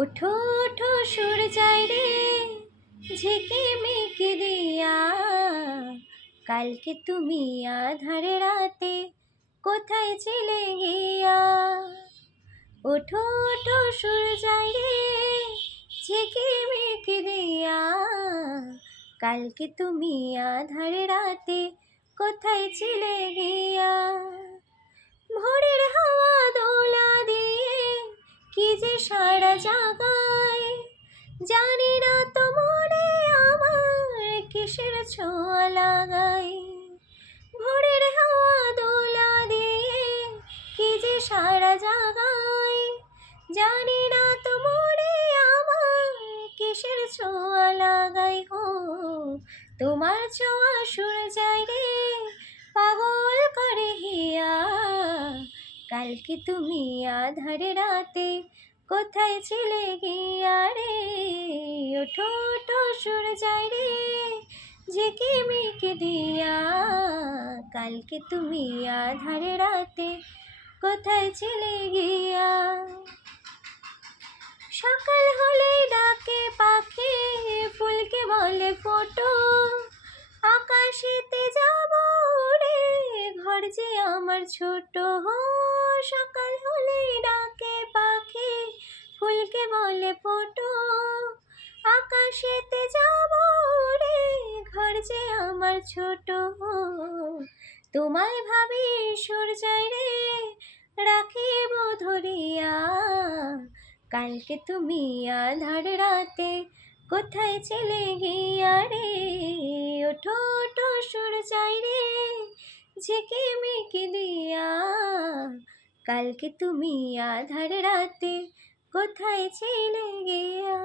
ওঠো ওঠো সূর্যায় রে, ঝিকিমিকি দিয়া, কালকে তুমি আধার রাতে কোথায় ছিলে গিয়া। ওঠো ওঠো সূর্যায় রে, ঝিকিমিকি দিয়া, কালকে তুমি আধার রাতে কোথায় ছিলে গিয়া। ভোরের হাওয়া দোলা দিয়ে কি যে সারা জাগায়, জানি না তো মনে আমার কিসের ছোঁয়া লাগায়। ভোরের হাওয়া দোলা দিয়ে কি যে সারা জাগায়, জানি না তো মনে আমার কিসের ছোঁয়া লাগায়। হো তোমার ছোঁয়া সূর্যায় রে, পাগল করে হিয়া, কালকে তুমি আধার রাতে কোথায় ছিলে গিয়া রে। ওঠো ওঠো সূর্যায় রে, ঝিকিমিকি দিয়া, কালকে তুমি আধার রাতে কোথায় ছিলে গিয়া। সকাল হলেই ডাকে পাখি, ফুলকে বলে ফোটো, আকাশেতে যাব রে, ঘর যে আমার ছোট। হো সকাল হলেই ডাকে পাখি, ফুলকে বলে ফোটো, আকাশেতে যাব রে, ঘর যে আমার ছোট। তোমায় ভাবি সূর্যায় রে, রাখিব ধরিয়া, কালকে তুমি আধার রাতে কোথায় ছিলে গিয়া রে। ওঠো ওঠো সূর্যায় রে, ঝিকিমিকি দিয়া, কালকে তুমি আধার রাতে কোথায় ছিলে গিয়া।